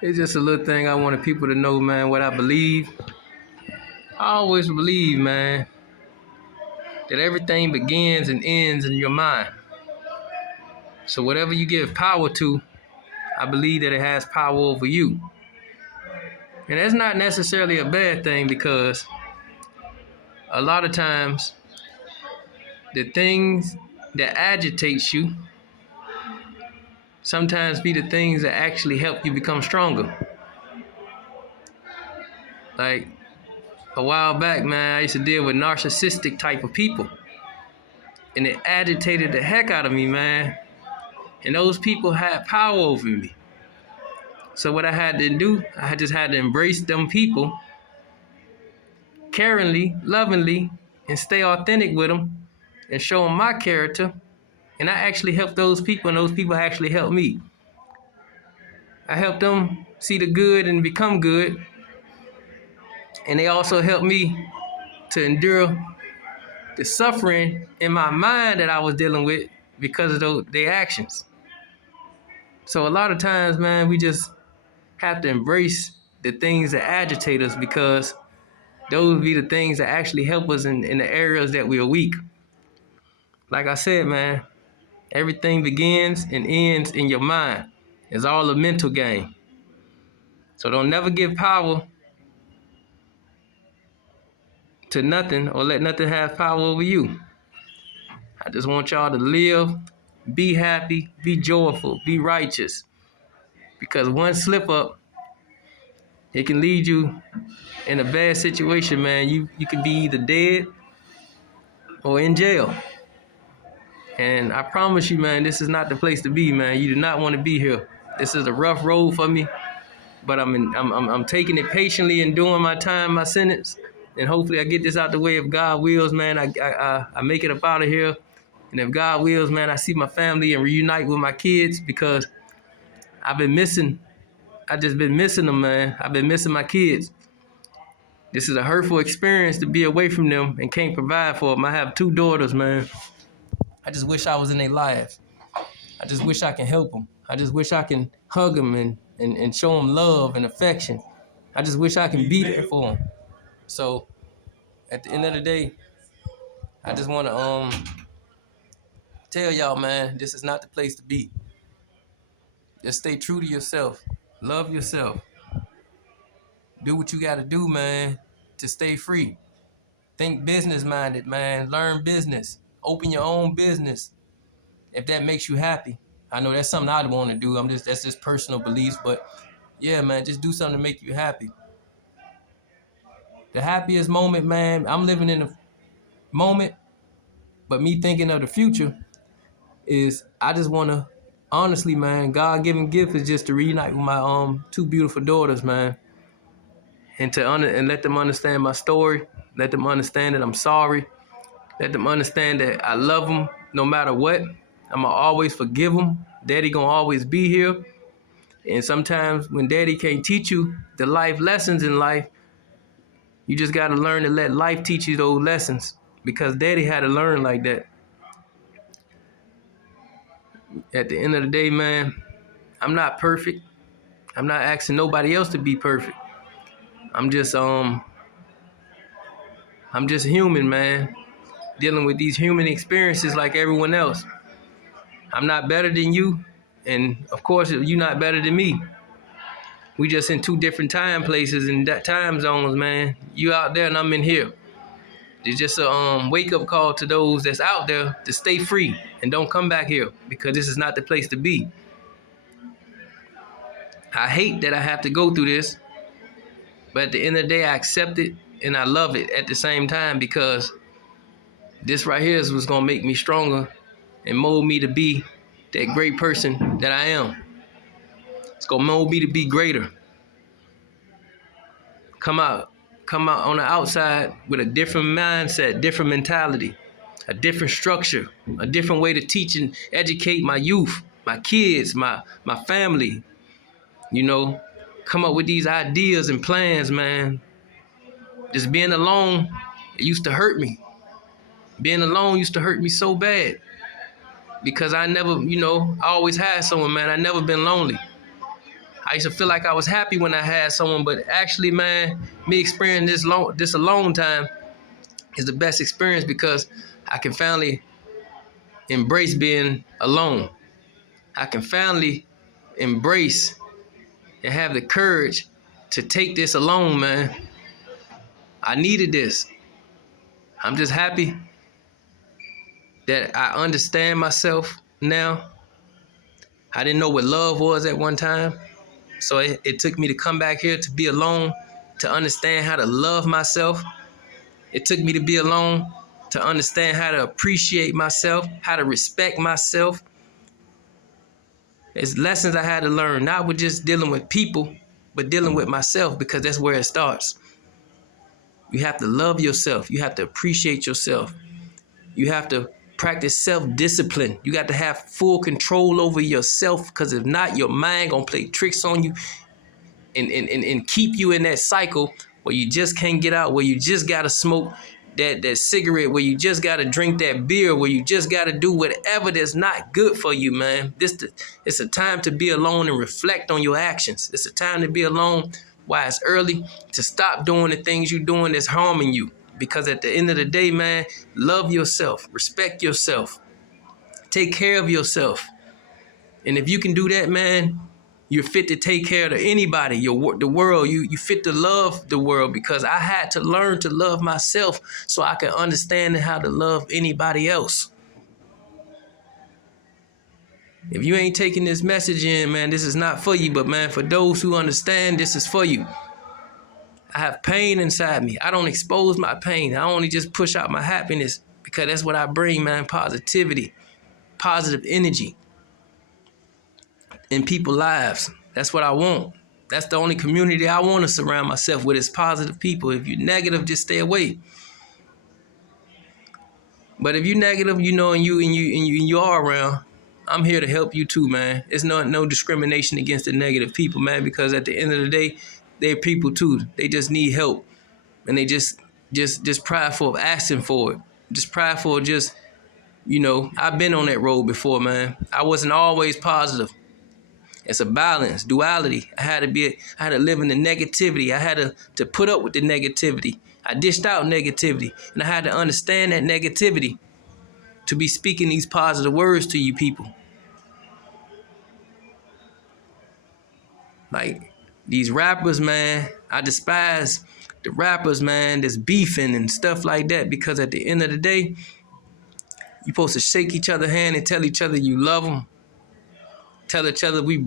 It's just a little thing I wanted people to know, man, what I believe. I always believe, man, that everything begins and ends in your mind. So whatever you give power to, I believe that it has power over you. And that's not necessarily a bad thing because a lot of times the things that agitates you sometimes be the things that actually help you become stronger. Like a while back, man, I used to deal with narcissistic type of people. And it agitated the heck out of me, man. And those people had power over me. So what I had to do, I just had to embrace them people caringly, lovingly, and stay authentic with them and show them my character. And I actually helped those people, and those people actually helped me. I helped them see the good and become good. And they also helped me to endure the suffering in my mind that I was dealing with because of their actions. So a lot of times, man, we just have to embrace the things that agitate us because those be the things that actually help us in the areas that we are weak. Like I said, man, everything begins and ends in your mind. It's all a mental game. So don't never give power to nothing or let nothing have power over you. I just want y'all to live, be happy, be joyful, be righteous. Because one slip up, it can lead you in a bad situation, man. You can be either dead or in jail. And I promise you, man, this is not the place to be, man. You do not want to be here. This is a rough road for me, but I'm taking it patiently and doing my time, my sentence, and hopefully I get this out the way. If God wills, man, I make it up out of here. And if God wills, man, I see my family and reunite with my kids because I've been missing. I just been missing them, man. I've been missing my kids. This is a hurtful experience to be away from them and can't provide for them. I have 2 daughters, man. I just wish I was in their lives. I just wish I can help them. I just wish I can hug them and show them love and affection. I just wish I can be there for them. So at the end of the day, I just want to tell y'all, man, this is not the place to be. Just stay true to yourself. Love yourself. Do what you got to do, man, to stay free. Think business-minded, man. Learn business. Open your own business if that makes you happy. I know that's something I'd want to do. That's just personal beliefs, but yeah, man, just do something to make you happy. The happiest moment, man, I'm living in the moment, but me thinking of the future is I just want to, honestly, man, God-given gift is just to reunite with my 2 beautiful daughters, man, and and let them understand my story, let them understand that I'm sorry, let them understand that I love them no matter what. I'm gonna always forgive them. Daddy gonna always be here. And sometimes when daddy can't teach you the life lessons in life, you just gotta learn to let life teach you those lessons because daddy had to learn like that. At the end of the day, man, I'm not perfect. I'm not asking nobody else to be perfect. I'm just human, man, dealing with these human experiences like everyone else. I'm not better than you, and of course, you're not better than me. We just in 2 different time places and that time zones, man. You out there and I'm in here. It's just a wake-up call to those that's out there to stay free and don't come back here because this is not the place to be. I hate that I have to go through this, but at the end of the day, I accept it and I love it at the same time because this right here is what's gonna make me stronger and mold me to be that great person that I am. It's gonna mold me to be greater. Come out on the outside with a different mindset, different mentality, a different structure, a different way to teach and educate my youth, my kids, my family. You know, come up with these ideas and plans, man. Just being alone, it used to hurt me. Being alone used to hurt me so bad because I never, I always had someone, man. I never been lonely. I used to feel like I was happy when I had someone, but actually, man, me experiencing this alone time is the best experience because I can finally embrace being alone. I can finally embrace and have the courage to take this alone, man. I needed this. I'm just happy that I understand myself now. I didn't know what love was at one time. So it took me to come back here to be alone, to understand how to love myself. It took me to be alone to understand how to appreciate myself, how to respect myself. It's lessons I had to learn, not with just dealing with people, but dealing with myself, because that's where it starts. You have to love yourself. You have to appreciate yourself. You have to practice self-discipline. You got to have full control over yourself, because if not, your mind gonna play tricks on you and keep you in that cycle where you just can't get out, where you just gotta smoke that cigarette, where you just gotta drink that beer, where you just gotta do whatever that's not good for you, man. It's a time to be alone and reflect on your actions. It's a time to be alone while it's early, to stop doing the things you're doing that's harming you. Because at the end of the day, man, love yourself, respect yourself, take care of yourself. And if you can do that, man, you're fit to take care of anybody, the world. You fit to love the world, because I had to learn to love myself so I can understand how to love anybody else. If you ain't taking this message in, man, this is not for you. But, man, for those who understand, this is for you. I have pain inside me. I don't expose my pain. I only just push out my happiness, because that's what I bring, man, positivity, positive energy in people's lives. That's what I want. That's the only community I want to surround myself with, is positive people. If you're negative, just stay away. But if you're negative, you know, and you are around, I'm here to help you too, man. It's no discrimination against the negative people, man, because at the end of the day, they're people too. They just need help, and they just prideful of asking for it. Just prideful, just, you know, I've been on that road before, man. I wasn't always positive. It's a balance, duality. I had to live in the negativity. I had to put up with the negativity. I dished out negativity, and I had to understand that negativity to be speaking these positive words to you people. Like these rappers, man, I despise the rappers, man, that's beefing and stuff like that, because at the end of the day, you're supposed to shake each other's hand and tell each other you love them. Tell each other we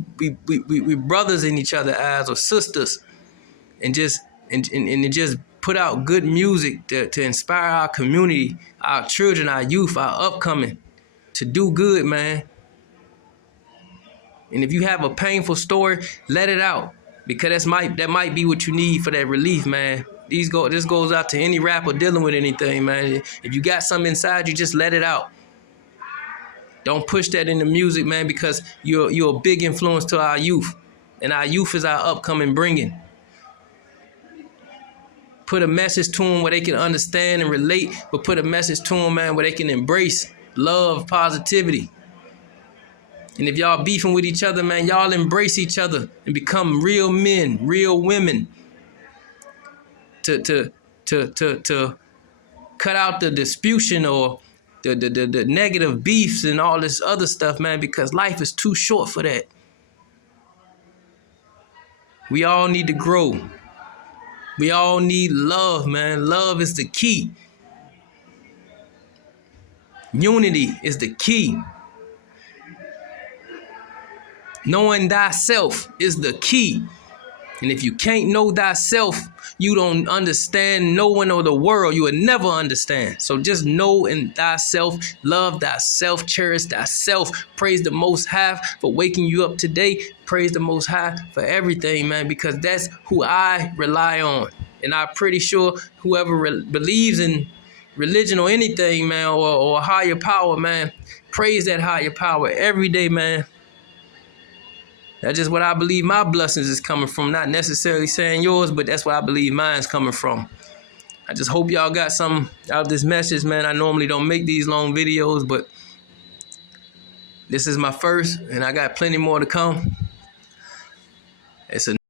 brothers in each other's eyes, or sisters, and just put out good music to inspire our community, our children, our youth, our upcoming, to do good, man. And if you have a painful story, let it out, because that might be what you need for that relief, man. This goes out to any rapper dealing with anything, man. If you got something inside you, just let it out. Don't push that in the music, man, because you're a big influence to our youth. And our youth is our upcoming bringing. Put a message to them where they can understand and relate, but put a message to them, man, where they can embrace love, positivity. And if y'all beefing with each other, man, y'all embrace each other and become real men, real women. To cut out the disputation or the negative beefs and all this other stuff, man, because life is too short for that. We all need to grow. We all need love, man. Love is the key. Unity is the key. Knowing thyself is the key. And if you can't know thyself, you don't understand no one or the world. You will never understand. So just know in thyself, love thyself, cherish thyself. Praise the Most High for waking you up today. Praise the Most High for everything, man, because that's who I rely on. And I'm pretty sure whoever believes in religion or anything, man, or a higher power, man, praise that higher power every day, man. That's just what I believe my blessings is coming from. Not necessarily saying yours, but that's where I believe mine's coming from. I just hope y'all got something out of this message, man. I normally don't make these long videos, but this is my first, and I got plenty more to come. It's a